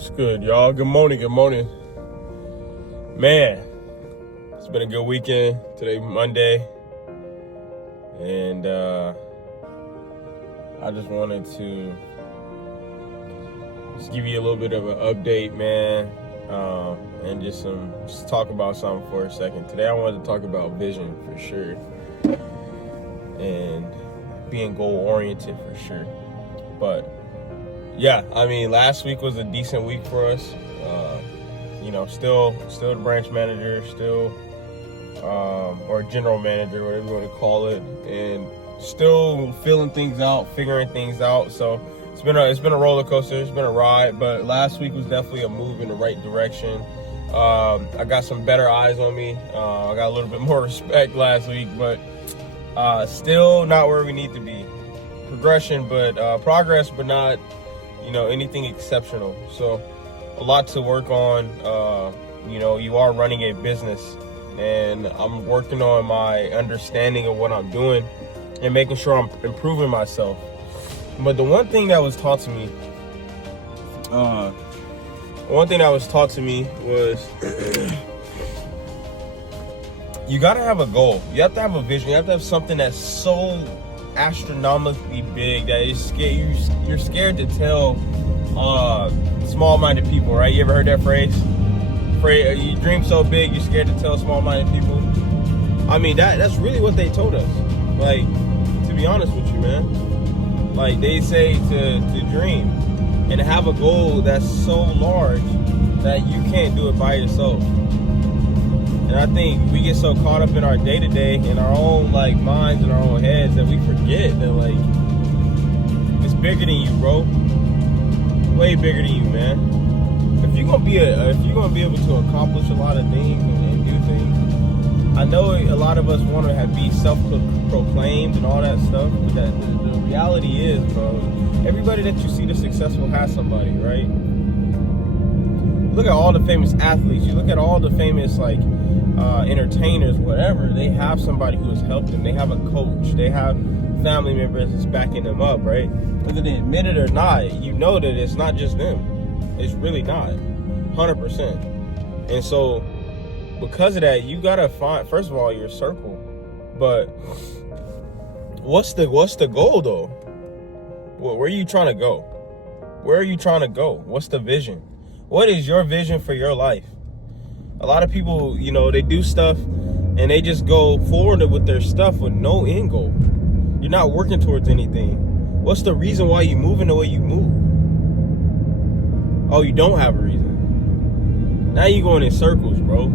What's good, y'all? Good morning, good morning. Man, it's been a good weekend. Today, Monday. And I just wanted to just give you a little bit of an update, man. And just talk about something for a second. Today, I wanted to talk about vision for sure. And being goal-oriented for sure. But yeah, I mean, last week was a decent week for us. Still the branch manager, still, or general manager, whatever you want to call it, and still filling things out, figuring things out. So it's been a roller coaster, it's been a ride, but last week was definitely a move in the right direction. I got some better eyes on me. I got a little bit more respect last week, but still not where we need to be. Progression, but progress, but not anything exceptional. So a lot to work on. You are running a business, and I'm working on my understanding of what I'm doing and making sure I'm improving myself. But the one thing that was taught to me, was you gotta have a goal. You have to have a vision. You have to have something that's so astronomically big that you're scared to tell small-minded people, right? You ever heard that phrase? You dream so big, you're scared to tell small-minded people. I mean, that's really what they told us. Like, to be honest with you, man. Like, they say to dream and to have a goal that's so large that you can't do it by yourself. And I think we get so caught up in our day-to-day, in our own minds and our own heads, that we forget that it's bigger than you, bro. Way bigger than you, man. If you're gonna be able to accomplish a lot of things and do things, I know a lot of us want to be self-proclaimed and all that stuff, but the reality is, bro, everybody that you see that's successful has somebody, right? Look at all the famous athletes. You look at all the famous entertainers, whatever. They have somebody who has helped them. They have a coach. They have family members that's backing them up, right? Whether they admit it or not, you know that it's not just them. It's really not, 100%. And so, because of that, you gotta find, first of all, your circle. But what's the goal though? Where are you trying to go? Where are you trying to go? What's the vision? What is your vision for your life? A lot of people, they do stuff and they just go forward with their stuff with no end goal. You're not working towards anything. What's the reason why you moving the way you move? Oh, you don't have a reason. Now you're going in circles, bro.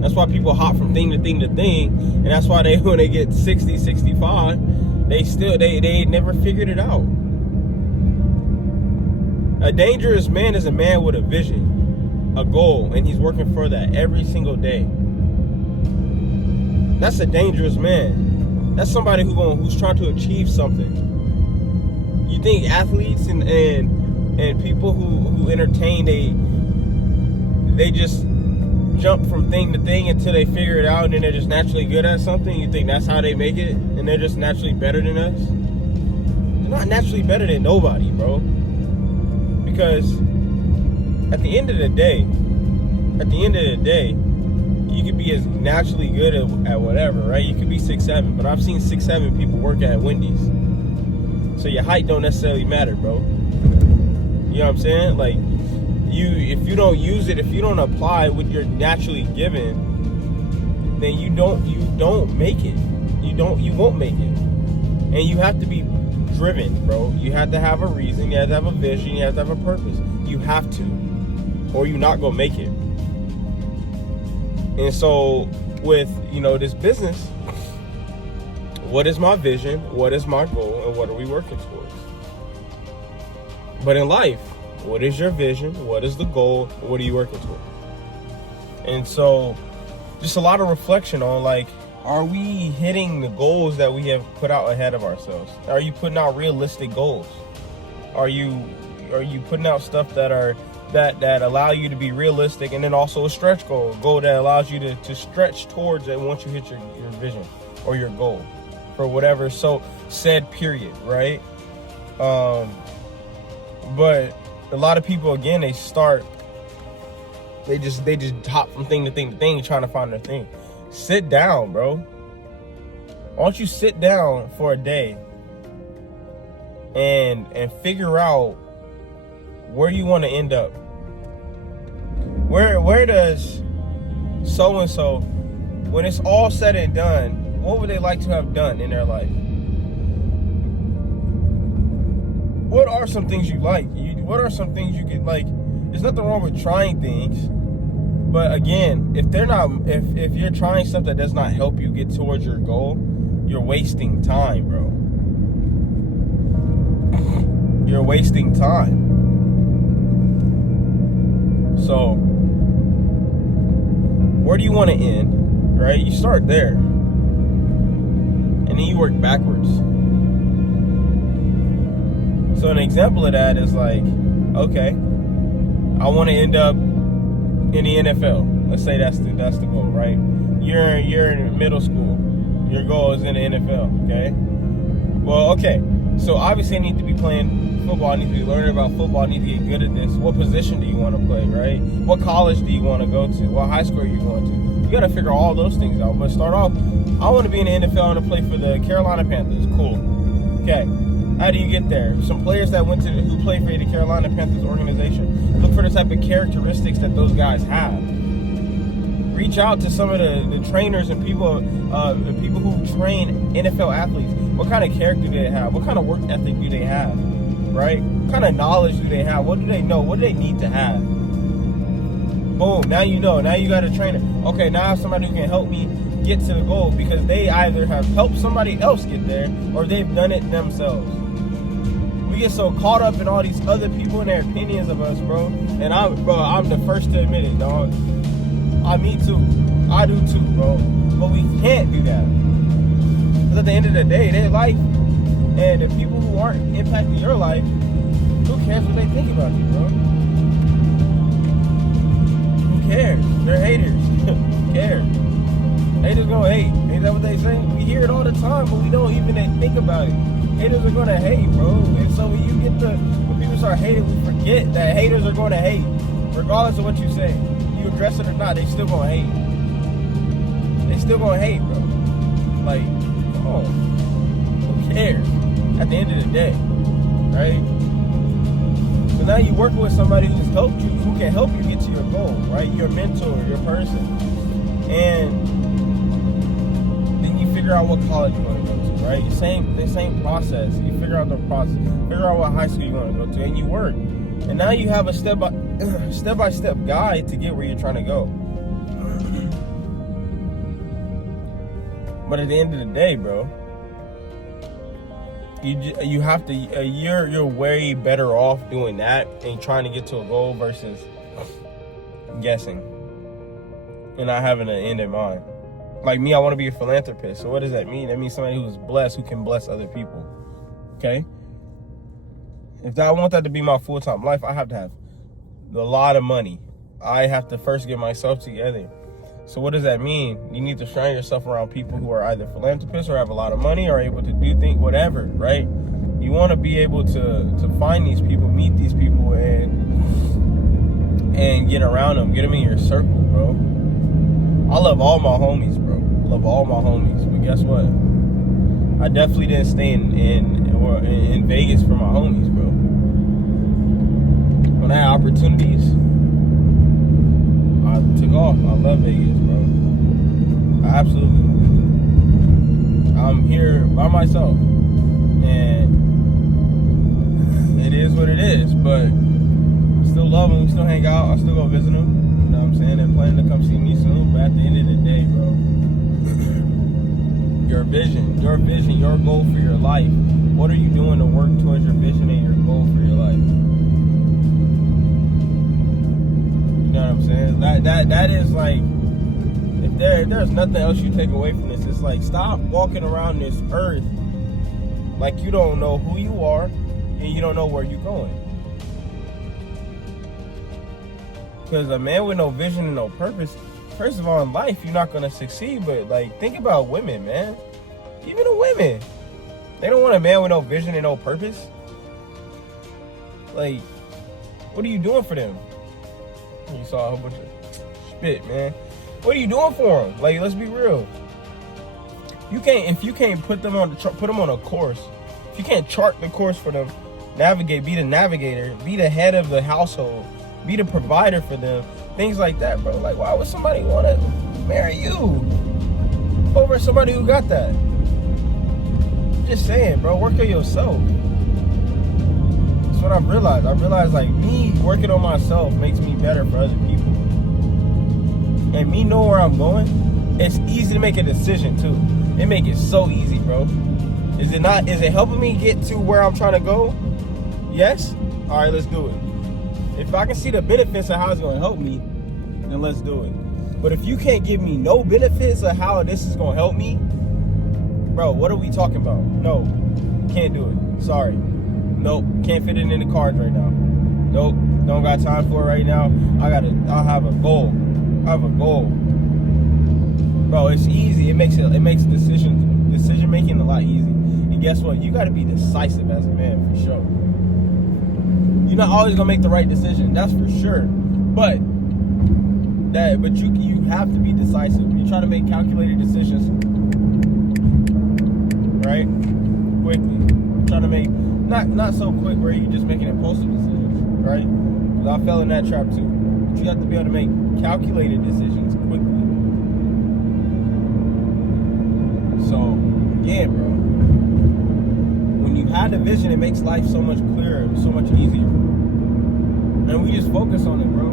That's why people hop from thing to thing to thing. And that's why when they get 60, 65, they never figured it out. A dangerous man is a man with a vision, a goal, and he's working for that every single day. That's a dangerous man. That's somebody who's trying to achieve something. You think athletes and people who entertain, they just jump from thing to thing until they figure it out, and then they're just naturally good at something? You think that's how they make it, and they're just naturally better than us? They're not naturally better than nobody, bro. Because at the end of the day, you could be as naturally good at whatever, right? You could be 6'7", but I've seen 6'7" people work at Wendy's. So your height don't necessarily matter, bro. You know what I'm saying? If you don't use it, if you don't apply what you're naturally given, then you don't make it. You won't make it. And you have to be driven, bro. You have to have a reason. You have to have a vision. You have to have a purpose. You have to, or you're not gonna make it. And so with this business, what is my vision? What is my goal? And what are we working towards? But in life, what is your vision? What is the goal? What are you working towards? And so just a lot of reflection on are we hitting the goals that we have put out ahead of ourselves? Are you putting out realistic goals? Are you putting out stuff that allow you to be realistic, and then also a stretch goal that allows you to stretch towards it once you hit your vision or your goal for whatever said period, right? But a lot of people, again, they just hop from thing to thing to thing, trying to find their thing. Sit down, bro. Why don't you sit down for a day and figure out where you want to end up? Where does so and so, when it's all said and done, what would they like to have done in their life? What are some things you like? What are some things you could like? There's nothing wrong with trying things, but again, if you're trying stuff that does not help you get towards your goal, you're wasting time, bro. You're wasting time. So, where do you want to end, right? You start there, and then you work backwards. So an example of that is like, okay, I want to end up in the NFL. Let's say that's the goal, right? You're in middle school. Your goal is in the NFL, okay? Well, okay. So obviously I need to be playing football. I need to be learning about football. I need to get good at this. What position do you want to play, right? What college do you want to go to? What high school are you going to? You got to figure all those things out. But start off, I want to be in the NFL. I want to play for the Carolina Panthers. Cool. Okay. How do you get there? Some players that who play for the Carolina Panthers organization. Look for the type of characteristics that those guys have. Reach out to some of the trainers and people who train NFL athletes. What kind of character do they have? What kind of work ethic do they have? Right? What kind of knowledge do they have? What do they know? What do they need to have? Boom, now you know. Now you got a trainer. Okay, now I have somebody who can help me get to the goal because they either have helped somebody else get there or they've done it themselves. We get so caught up in all these other people and their opinions of us, bro. And I'm the first to admit it, dog. Me too. I do too, bro. But we can't do that. Because at the end of the day, their life and the people who aren't impacting your life, who cares what they think about you, bro? Who cares? They're haters. Who cares? Haters gonna hate. Ain't that what they say? We hear it all the time, but we don't even think about it. Haters are gonna hate, bro. And so when people start hating, we forget that haters are gonna hate. Regardless of what you say. You address it or not, they still gonna hate. They still gonna hate, bro. Like, come on. Who cares? At the end of the day. Right? So now you're working with somebody who can help you get to your goal, right? Your mentor, your person. And then you figure out what college you want to go to, right? The same process. You figure out the process. Figure out what high school you want to go to, and you work. And now you have a step-by-step guide to get where you're trying to go. But at the end of the day, bro, you have to. You're way better off doing that and trying to get to a goal versus guessing and not having an end in mind. Like me, I want to be a philanthropist. So what does that mean? That means somebody who's blessed, who can bless other people. Okay? If I want that to be my full-time life, I have to have a lot of money. I have to first get myself together. So what does that mean? You need to surround yourself around people who are either philanthropists or have a lot of money or able to do things, whatever, right? You want to be able to find these people, meet these people, and get around them. Get them in your circle, bro. I love all my homies, bro. Love all my homies. But guess what? I definitely didn't stay in Vegas for my homies, bro. When I had opportunities, I took off. I love Vegas, bro. Absolutely. I'm here by myself. And it is what it is. But I still love them. We still hang out. I still go visit them. You know what I'm saying? They're planning to come see me soon. But at the end of the day, bro, your vision, your goal for your life. What are you doing to work towards your vision and your goal for your life? You know what I'm saying? That is like, if there's nothing else you take away from this, it's like, stop walking around this earth like you don't know who you are and you don't know where you're going. Because a man with no vision and no purpose, first of all, in life, you're not going to succeed. But, like, think about women, man. Even the women. They don't want a man with no vision and no purpose. Like, What are you doing for them? You saw a whole bunch of spit, man. What are you doing for them? Like, let's be real. If you can't put them on a course, if you can't chart the course for them, navigate, be the navigator, be the head of the household, be the provider for them, things like that, bro. Like, why would somebody want to marry you over somebody who got that? Just saying, bro, work on yourself. That's what I've realized. I realized, like, me working on myself makes me better for other people. And me know where I'm going, it's easy to make a decision, too. It make it so easy, bro. Is it not? Is it helping me get to where I'm trying to go? Yes? All right, let's do it. If I can see the benefits of how it's going to help me, then let's do it. But if you can't give me no benefits of how this is going to help me, bro, what are we talking about? No, can't do it. Sorry. Nope, can't fit it in the cards right now. Nope, don't got time for it right now. I have a goal. I have a goal. Bro, it's easy. It makes decision making a lot easier. And guess what? You got to be decisive as a man, for sure. You're not always gonna make the right decision, that's for sure. But you have to be decisive. You try to make calculated decisions, right? Quickly. You try to make not so quick where you're just making impulsive decisions, right? Because I fell in that trap too. But you have to be able to make calculated decisions quickly. So, yeah, bro. When you have the vision, it makes life so much clearer, so much easier. And we just focus on it, bro.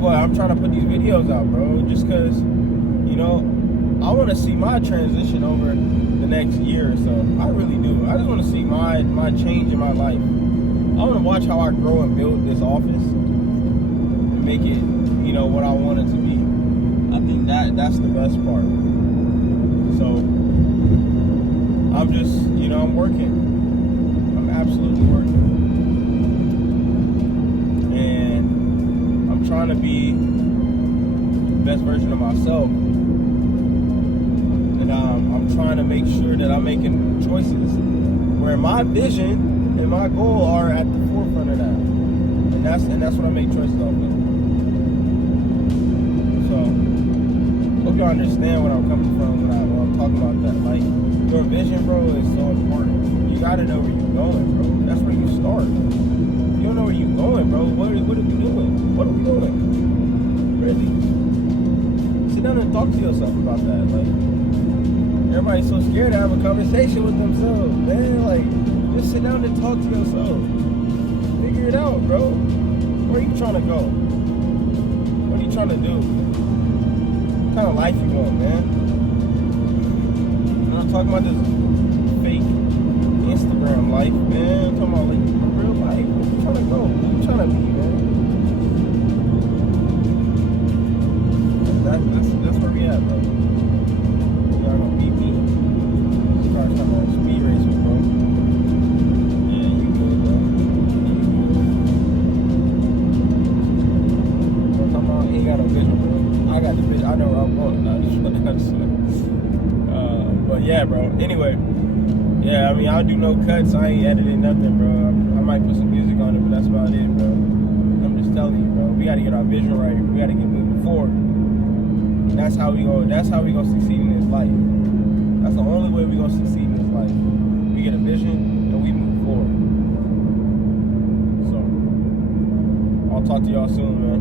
Boy, I'm trying to put these videos out, bro, just because, you know, I want to see my transition over the next year or so. I really do. I just want to see my change in my life. I want to watch how I grow and build this office and make it, you know, what I want it to be. I think that's the best part. So, I'm just, you know, I'm working. I'm absolutely working. And I'm trying to be the best version of myself. And I'm trying to make sure that I'm making choices where my vision and my goal are at the forefront of that. And that's what I make choices off of. So, hope y'all understand where I'm coming from when I'm talking about that. Like, your vision, bro, is so important. You gotta know where you're going, bro. That's where you start. You don't know where you're going, bro. What are we doing? What are we doing? Really? Sit down and talk to yourself about that. Like, everybody's so scared to have a conversation with themselves, man. Like, just sit down and talk to yourself. Figure it out, bro. Where are you trying to go? What are you trying to do? What kind of life you want, man? I'm not talking about this fake Instagram life, man. I'm talking about, like, real life. Where you trying to go? Where you trying to be, man? That's where we at, bro. Y'all gonna beat me. Start talking about speed racing, bro. Yeah, you good, bro. I'm talking about, he ain't got no vision, bro. I got the vision. I know where I'm going. But yeah, bro. Anyway, yeah, I mean, I'll do no cuts. I ain't editing nothing, bro. I might put some music on it, but that's about it, bro. I'm just telling you, bro. We gotta get our vision right. We gotta get moving forward. And that's how we gonna succeed in this life. That's the only way we gonna succeed in this life. We get a vision and we move forward. So, I'll talk to y'all soon, man.